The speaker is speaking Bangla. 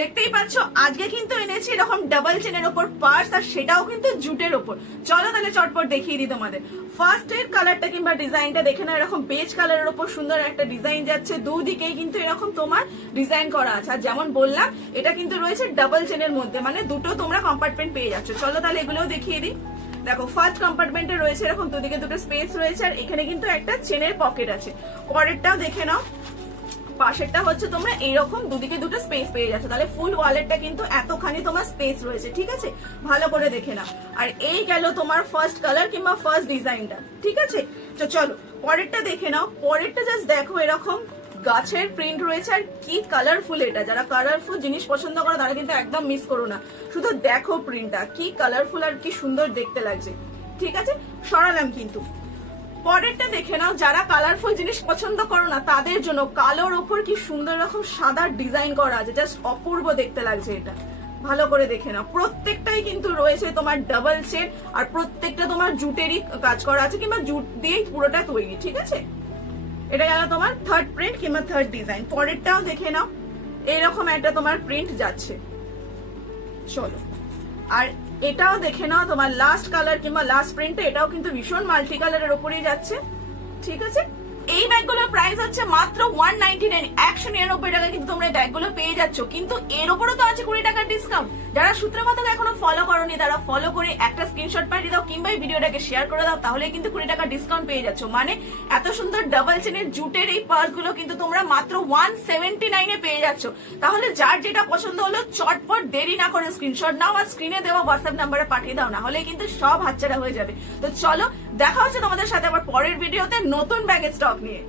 দেখতেই পাচ্ছ আজকে কিন্তু এনেছি এরকম ডাবল চেনের ওপর পার্স, আর সেটাও কিন্তু জুটের ওপর। চলো তাহলে চটপট দেখিয়ে দিই তোমাদের। ফার্স্ট এর কালারটা কিংবা ডিজাইনটা দেখে না, এরকম বেজ কালারের ওপর সুন্দর একটা ডিজাইন যাচ্ছে, দুদিকেই কিন্তু এরকম তোমার ডিজাইন করা আছে। আর যেমন বললাম এটা কিন্তু রয়েছে ডাবল চেনের মধ্যে, মানে দুটো তোমরা কম্পার্টমেন্ট পেয়ে যাচ্ছ। চলো তাহলে এগুলোও দেখিয়ে দিই। দেখো ফার্স্ট কম্পার্টমেন্টে রয়েছে এরকম দুদিকে দুটো স্পেস রয়েছে, আর এখানে কিন্তু একটা চেনের পকেট আছে। পরেরটাও দেখে নাও, পাশেরটা হচ্ছে তোমরা এইরকম দুদিকে দুটো স্পেস পেয়ে যাচ্ছ, তাহলে ফুল ওয়ালেটটা কিন্তু এতখানি তোমার স্পেস রয়েছে। ঠিক আছে, ভালো করে দেখে নাও। আর এই গেল তোমার ফার্স্ট কালার কিংবা ফার্স্ট ডিজাইনটা। ঠিক আছে, তো চলো পরেরটা দেখে নাও। পরেরটা জাস্ট দেখো, এরকম গাছের প্রিন্ট রয়েছে, আর কি কালারফুল এটা। যারা কালারফুল জিনিস পছন্দ করো তারা কিন্তু একদম মিস করো না। শুধু দেখো প্রিন্টটা কি কালারফুল আর কি সুন্দর দেখতে লাগছে। ঠিক আছে, সরালাম কিন্তু। পরেরটা দেখে নাও, যারা কালারফুল জিনিস পছন্দ করো না তাদের জন্য কালোর ওপর কি সুন্দর রকম সাদা ডিজাইন করা আছে, জাস্ট অপূর্ব দেখতে লাগছে এটা। ভালো করে দেখে নাও, প্রত্যেকটাই কিন্তু রয়েছে তোমার ডাবল চেন, আর প্রত্যেকটা তোমার জুটেরই কাজ করা আছে কিংবা জুট দিয়েই পুরোটা তৈরি। ঠিক আছে, এটা গেল তোমার থার্ড প্রিন্ট কিংবা থার্ড ডিজাইন। পরেরটাও দেখে নাও, এরকম একটা তোমার প্রিন্ট যাচ্ছে। চলো, আর এটাও দেখে নাও, তোমার লাস্ট কালার কিংবা লাস্ট প্রিন্টে এটাও কিন্তু ভীষণ মাল্টি কালারের ওপরেই যাচ্ছে। ঠিক আছে, এই ব্যাগগুলোর প্রাইস হচ্ছে মাত্র 199, 199 টাকা কিন্তু তোমরা এই ব্যাগগুলো পেয়ে যাচ্ছ। কিন্তু এর উপরও তো আছে 20 টাকার ডিসকাউন্ট। যারা সূত্রপাতকে এখনো ফলো করোনি তারা ফলো করে একটা স্ক্রিনশট পাঠিয়ে দাও কিংবা এই ভিডিওটাকে শেয়ার করে দাও, তাহলে কিন্তু 20 টাকার ডিসকাউন্ট পেয়ে যাচ্ছ। মানে এত সুন্দর ডাবল চেনের জুটের এই পার্স গুলো কিন্তু তোমরা মাত্র 179 এ পেয়ে যাচ্ছ। তাহলে যার যেটা পছন্দ হলো চটপট দেরি না করে স্ক্রিনশট নাও আর স্ক্রিনে দেওয়া হোয়াটসঅ্যাপ নাম্বারে পাঠিয়ে দাও, না হলে কিন্তু সব হাতছাড়া হয়ে যাবে। তো চলো, দেখা হচ্ছে তোমাদের সাথে আবার পরের ভিডিওতে নতুন ব্যাগের স্টক নিয়ে।